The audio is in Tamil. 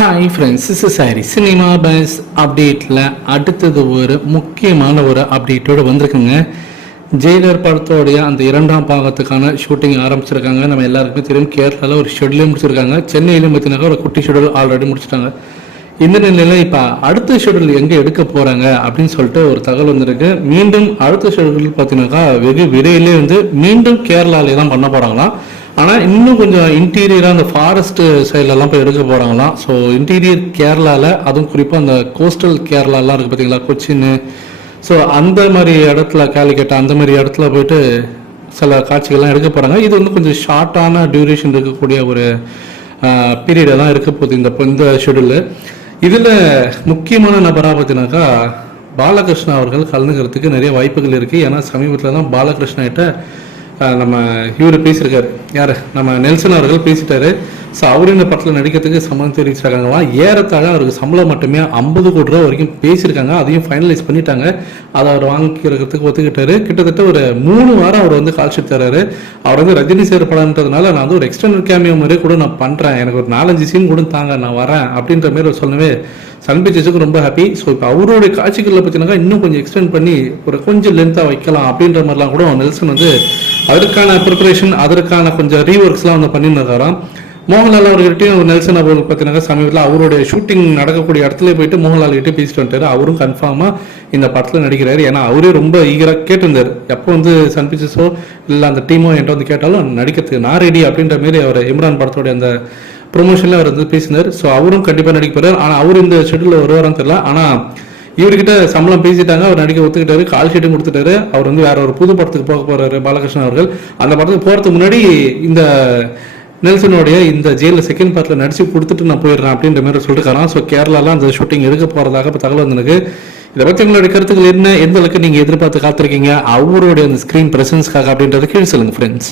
Hi friends, this is Harry. Cinema bus அப்டேட்டில் அடுத்தது ஒரு முக்கியமான ஒரு அப்டேட்டோடு வந்திருக்குங்க. ஜெயிலர் படத்தோடைய அந்த 2ஆம் பாகத்துக்கான ஷூட்டிங் ஆரம்பிச்சிருக்காங்க. நம்ம எல்லாருக்குமே தெரியும், கேரளாவில் ஒரு ஷெட்யூலே முடிச்சிருக்காங்க. சென்னையிலும் பார்த்தீங்கன்னா ஒரு குட்டி ஷெட்யூல் ஆல்ரெடி முடிச்சிட்டாங்க. இந்த நிலையில் இப்போ அடுத்த ஷெட்யூல் எங்கே எடுக்க போகிறாங்க அப்படின்னு சொல்லிட்டு ஒரு தகவல் வந்திருக்கு. மீண்டும் அடுத்த ஷெட்யூல் பார்த்தீங்கன்னாக்கா வெகு விரையிலே மீண்டும் கேரளாவிலே தான் பண்ண போகிறாங்களாம். ஆனால் இன்னும் கொஞ்சம் இன்டீரியராக அந்த ஃபாரஸ்ட் சைட்லலாம் போய் எடுக்க போகிறாங்களாம். ஸோ இன்டீரியர் கேரளாவில், அதுவும் குறிப்பாக அந்த கோஸ்டல் கேரளாலாம் இருக்குது பார்த்தீங்களா, கொச்சின், ஸோ அந்த மாதிரி இடத்துல, கேலிக்கட்டா அந்த மாதிரி இடத்துல போயிட்டு சில காட்சிகள்லாம் எடுக்க போகிறாங்க. இது கொஞ்சம் ஷார்ட்டான டியூரேஷன் இருக்கக்கூடிய ஒரு பீரியடாக தான் இருக்க போகுது இந்த ஷெடியூலு. இதில் முக்கியமான நபராக பார்த்தீங்கன்னாக்கா பாலகிருஷ்ணா அவர்கள் கலந்துக்கிறதுக்கு நிறைய வாய்ப்புகள் இருக்குது. ஏன்னா சமீபத்தில் தான் பாலகிருஷ்ணாகிட்ட நம்ம இவர் பேசியிருக்காரு, யார், நம்ம நெல்சன் அவர்கள் பேசிட்டாரு. ஸோ அவரும் இந்த படத்தில் நடிக்கிறதுக்கு சம்மந்தம் தெரிவிச்சிருக்காங்களாம். ஏறத்தாழ அவருக்கு சம்பளம் மட்டுமே 50 கோடி ரூபா வரைக்கும் பேசியிருக்காங்க. அதையும் ஃபைனலைஸ் பண்ணிட்டாங்க. அதை அவர் வாங்கிக்கிறதுக்கு ஒத்துக்கிட்டாரு. கிட்டத்தட்ட ஒரு 3 வாரம் அவர் கால்ஷீட் தர்றாரு. அவர் ரஜினி சார் படம்ன்றதுனால நான் ஒரு எக்ஸ்டர்னல் கேமியோ மாதிரியே கூட நான் பண்ணுறேன், எனக்கு ஒரு 4-5 சீன் கூட தாங்க, நான் வரேன் அப்படின்ற மாதிரி அவர் சொல்லவே சன் பிக்சர்ஸுக்கு ரொம்ப ஹாப்பி. ஸோ இப்போ அவருடைய காட்சிகளில் பார்த்தீங்கன்னா இன்னும் கொஞ்சம் எக்ஸ்டெண்ட் பண்ணி ஒரு கொஞ்சம் லென்த்தாக வைக்கலாம் அப்படின்ற மாதிரிலாம் கூட நெல்சன் அதற்கான ப்ரிப்பரேஷன், அதற்கான கொஞ்சம் ரீஒர்க்ஸ்லாம் பண்ணியிருந்தாராம். மோகன்லால் அவர்கிட்டையும் நெல்சன் அவர்கள் பார்த்தீங்கன்னா சமீபத்தில் அவருடைய ஷூட்டிங் நடக்கக்கூடிய இடத்துல போயிட்டு மோகன்லால் கிட்டே பேசிட்டு வந்துட்டாரு. அவரும் கன்ஃபார்மாக இந்த படத்தில் நடிக்கிறாரு. ஏன்னா அவரே ரொம்ப ஈகராக கேட்டிருந்தார், எப்போ சன் பிக்சர்ஸோ இல்லை அந்த டீமோ என்கிட்ட கேட்டாலும் நடிக்கிறதுக்கு நான் ரெடி அப்படின்ற மாரி அவர் இம்ரான் படத்தோடைய அந்த ப்ரொமோஷனில் அவர் பேசினார். ஸோ அவரும் கண்டிப்பாக நடிக்க போகிறார். ஆனால் அவர் இந்த ஷெட்யூலில் வருவாரான்னு தெரியல. ஆனால் இவர்கிட்ட சம்பளம் பேசிட்டாங்க, அவர் நடிக்க ஒத்துக்கிட்டாரு, கால் ஷீட்டும் கொடுத்துட்டாரு. அவர் வேற ஒரு புது படத்துக்கு போக போறாரு பாலகிருஷ்ணன் அவர்கள். அந்த படத்துக்கு போகிறதுக்கு முன்னாடி இந்த நெல்சனுடைய இந்த ஜெயிலில் செகண்ட் பார்ட்டில் நடிச்சு கொடுத்துட்டு நான் போயிடுறேன் அப்படின்ற மாதிரி சொல்லிருக்காராம். ஸோ கேரளாலாம் அந்த ஷூட்டிங் எடுக்க போகிறதாக இப்போ தகவல் வந்திருக்கு. இதை பற்றி உங்களுடைய கருத்துக்கள் என்ன, எந்த அளவுக்கு நீங்கள் எதிர்பார்த்து காத்திருக்கீங்க அவருடைய அந்த ஸ்க்ரீன் பிரசன்ஸ்க்காக அப்படின்றத கீழே சொல்லுங்கள் ஃப்ரெண்ட்ஸ்.